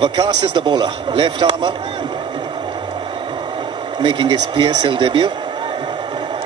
Vakas is the bowler, left armer, making his PSL debut.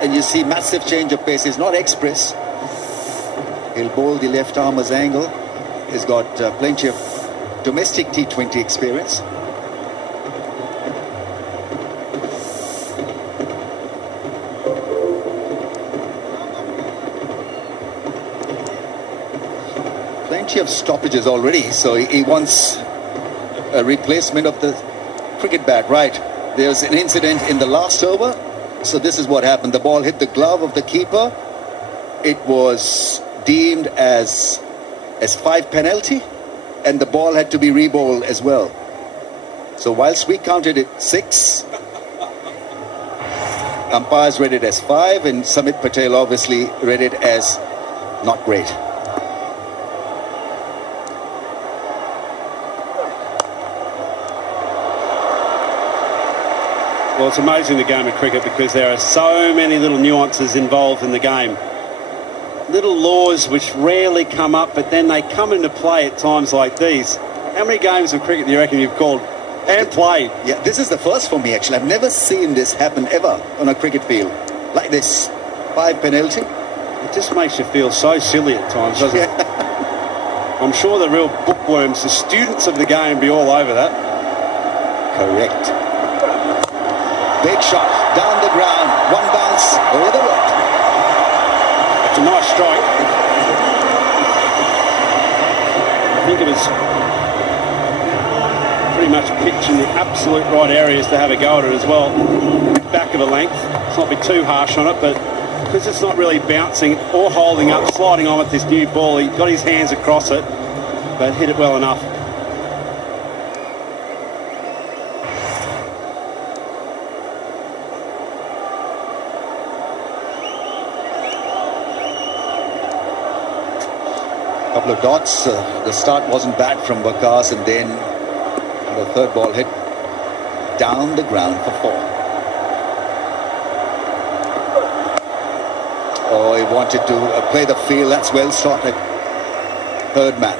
And you see massive change of pace. He's not express. He'll bowl the left armer's angle. He's got plenty of domestic T20 experience. Plenty of stoppages already, so he wants a replacement of the cricket bat. Right, there's an incident in the last over, so this is what happened. The ball hit the glove of the keeper. It was deemed as 5 penalty, and the ball had to be rebowled as well. So whilst we counted it 6, umpires read it as 5, and Samit Patel obviously read it as not great. Well, it's amazing, the game of cricket, because there are so many little nuances involved in the game. Little laws which rarely come up, but then they come into play at times like these. How many games of cricket do you reckon you've called and played? Yeah, this is the first for me, actually. I've never seen this happen ever on a cricket field. Like this, 5 penalty. It just makes you feel so silly at times, doesn't it? I'm sure the real bookworms, the students of the game, be all over that. Correct. Big shot, down the ground, one bounce over the road. It's a nice strike. I think it was pretty much pitched in the absolute right areas to have a go at it as well. Back of a length. Let's not be too harsh on it, but because it's not really bouncing or holding up, sliding on with this new ball, he got his hands across it, but hit it well enough. Couple of dots. The start wasn't bad from Vakas, and then the third ball hit down the ground for 4. Oh, he wanted to play the field. That's well sorted. Third man.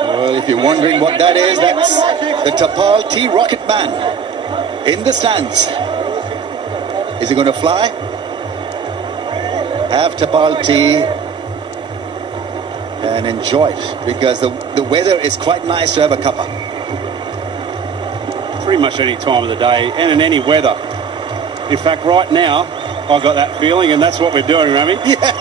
Well, if you're wondering what that is, that's the Tapal T Rocket Man in the stands. Is he going to fly? Have Tapal tea and enjoy it, because the weather is quite nice to have a cuppa. Pretty much any time of the day and in any weather. In fact, right now, I've got that feeling, and that's what we're doing, Rami. Yeah.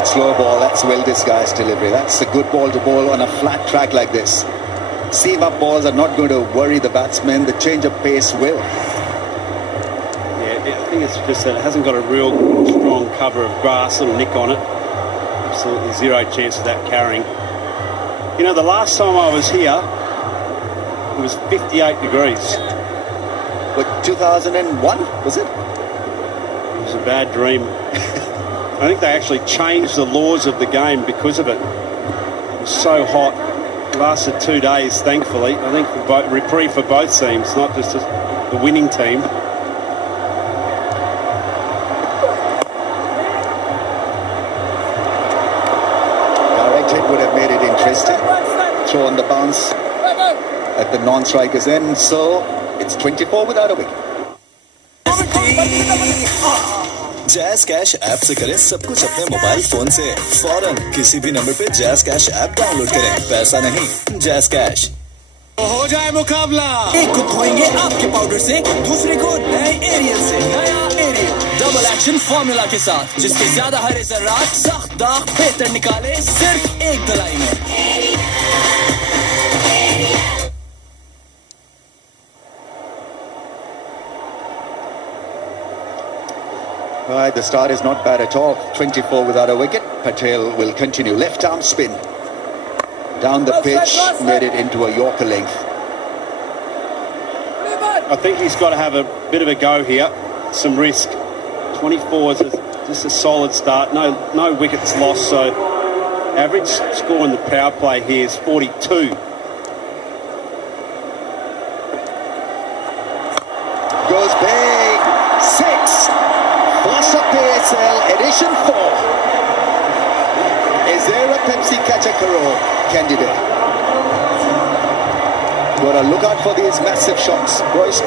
It's slow ball. That's well disguised delivery. That's a good ball to bowl on a flat track like this. Seam up balls are not going to worry the batsman. The change of pace will. Yeah, I think it's just that it hasn't got a real strong cover of grass, little nick on it. Absolutely zero chance of that carrying. You know, the last time I was here, it was 58 degrees. What, 2001, was it? It was a bad dream. I think they actually changed the laws of the game because of it. It was so hot. It lasted 2 days, thankfully. I think for reprieve for both teams, not just the winning team. Direct hit would have made it interesting. Throw on the bounce at the non-striker's end. So it's 24 without a wicket. Jazz cash app से करें सब कुछ अपने mobile phone से फौरन किसी भी number पे जैज़ कैश ऐप डाउनलोड करें। पैसा नहीं, जैज़ कैश। हो जाए मुकाबला। एक को खोएंगे आपके पाउडर से, दूसरे को नए एरियल से। नया एरियल डबल एक्शन फॉर्मूला के साथ, जिसके ज्यादा हरे जर्रात सख्त दाग बेहतर निकाले सिर्फ एक दलाई में। Right, the start is not bad at all. 24 without a wicket. Patel will continue. Left arm spin. Down the pitch, made it into a Yorker length. I think he's got to have a bit of a go here. Some risk. 24 is just a solid start. No wickets lost, so average score in the power play here is 42. Goes back. Station 4. Is there a Pepsi Catcher Carol candidate? Gotta look out for these massive shots, boys.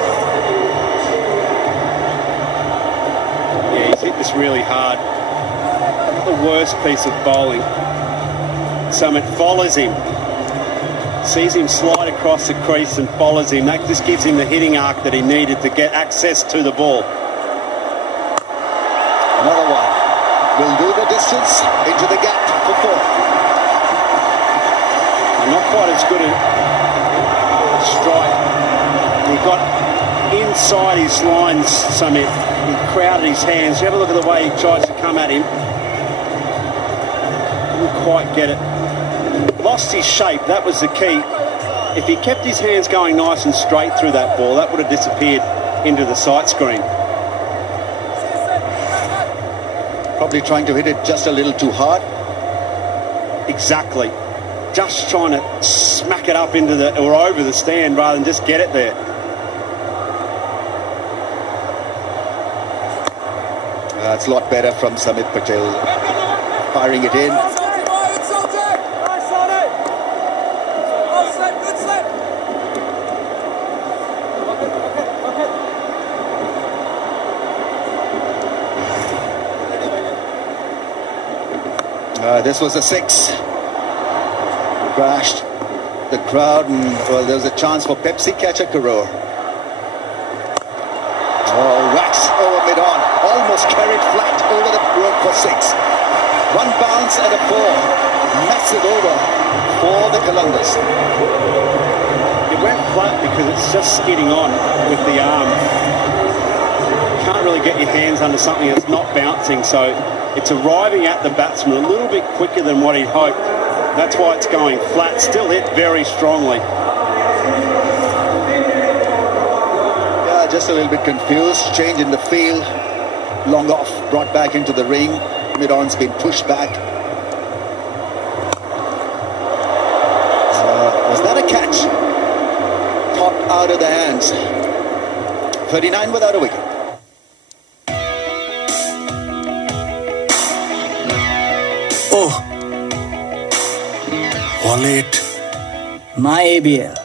Yeah, he's hit this really hard. Not the worst piece of bowling. Summit follows him. Sees him slide across the crease and follows him. That just gives him the hitting arc that he needed to get access to the ball. Another one. Will do the distance into the gap for 4. And not quite as good a strike. He got inside his lines, Summit. He crowded his hands. You have a look at the way he tries to come at him. Didn't quite get it. Lost his shape, that was the key. If he kept his hands going nice and straight through that ball, that would have disappeared into the sight screen. Probably trying to hit it just a little too hard. Exactly. Just trying to smack it up into the or over the stand rather than just get it there. It's a lot better from Samit Patel. Firing it in. This was a 6. Crashed the crowd, and well, there was a chance for Pepsi Catcher Karor. Oh, wax over mid-on. Almost carried flat over the rope for 6. 1 bounce and a 4. Massive over for the Qulanders. It went flat because it's just skidding on with the arm. You can't really get your hands under something that's not bouncing, so it's arriving at the batsman a little bit quicker than what he'd hoped. That's why it's going flat. Still hit very strongly. Yeah, just a little bit confused. Change in the field. Long off, brought back into the ring. Mid-on's been pushed back. Was that a catch? Popped out of the hands. 39 without a wicket. Oh, wallet. My ABL.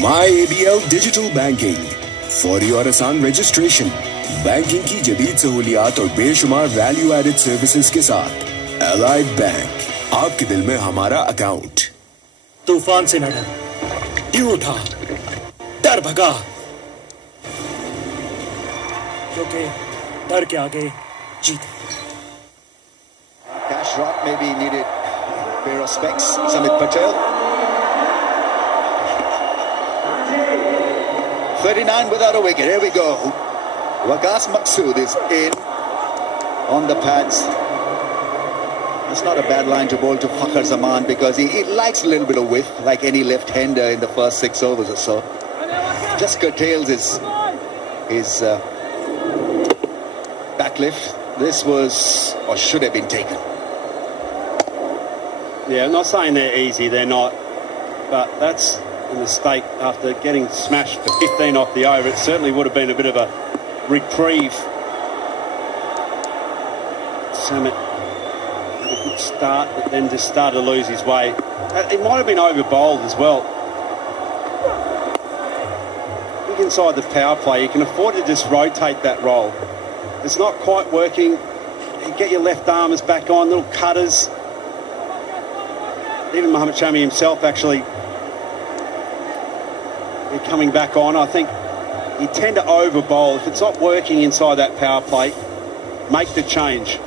My ABL Digital Banking. For your आसान registration. Banking की जदीद सहूलियात और बेशुमार value added services के साथ allied bank, आपके दिल में हमारा अकाउंट। तूफान से न डर, ड्यू उठा, डर भगा, क्योंकि डर के आगे जीत। Cash drop, maybe needed a pair of specs. Samit Patel. 39 without a wicket. Here we go. Waqas Maqsood is in on the pads. It's not a bad line to bowl to Fakhar Zaman because he likes a little bit of width, like any left-hander in the first 6 overs or so. Just curtails his back lift. This was, or should have been taken. Yeah, I'm not saying they're easy, they're not. But that's a mistake after getting smashed for 15 off the over. It certainly would have been a bit of a reprieve. Samit had a good start, but then just started to lose his way. It might have been over bowled as well. I think inside the power play, you can afford to just rotate that roll. It's not quite working. You get your left armers back on, little cutters. Even Mohammad Shami himself actually coming back on. I think you tend to over bowl. If it's not working inside that power play, make the change.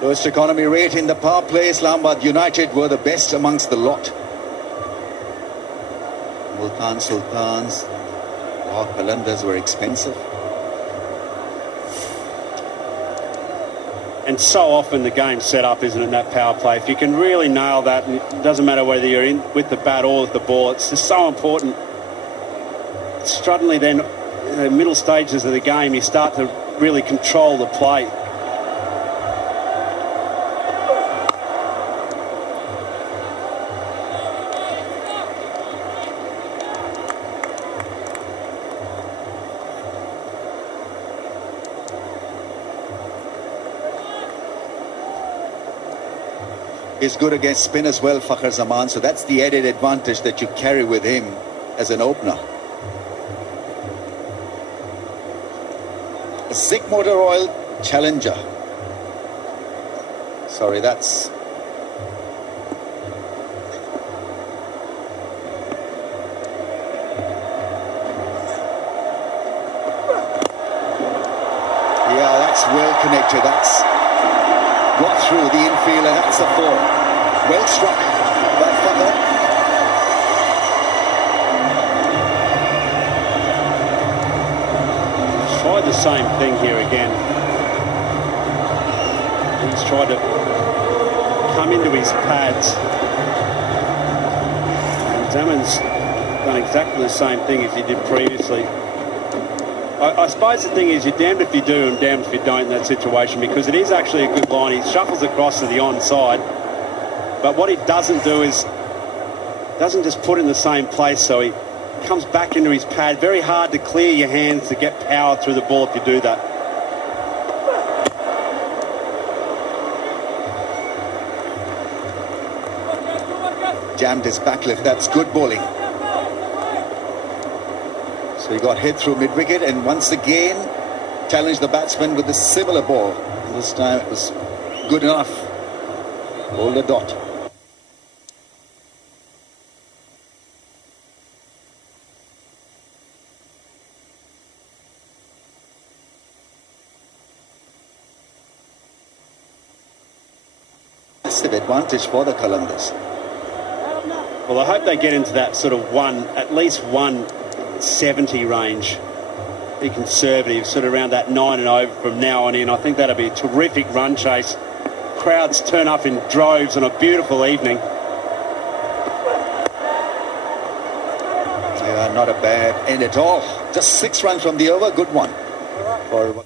Lowest economy rate in the power play. Islamabad United were the best amongst the lot. Multan Sultans, Qulanders were expensive. And so often the game's set up, isn't it, in that power play? If you can really nail that, and it doesn't matter whether you're in with the bat or with the ball, it's just so important. Suddenly then, in the middle stages of the game, you start to really control the play. is good against spin as well, Fakhar Zaman. So that's the added advantage that you carry with him as an opener. A Zik Motor Oil Challenger. Sorry, that's... Yeah, that's well connected. That's got through the infield, and that's a 4. Well struck by Fakhar. Tried the same thing here again. He's tried to come into his pads. And Damon's done exactly the same thing as he did previously. I suppose the thing is, you're damned if you do and damned if you don't in that situation, because it is actually a good line. He shuffles across to the onside, but what he doesn't do is doesn't just put it in the same place, so he comes back into his pad. Very hard to clear your hands to get power through the ball if you do that. Jammed his back lift. That's good bowling. So he got hit through mid-wicket and once again challenged the batsman with a similar ball. And this time it was good enough. Hold a dot. Massive advantage for the Qulanders. Well, I hope they get into that sort of at least 170 range. Be conservative, sort of around that 9 and over from now on in. I think that'll be a terrific run chase. Crowds turn up in droves on a beautiful evening. Yeah, not a bad end at all. Just 6 runs from the over. Good one for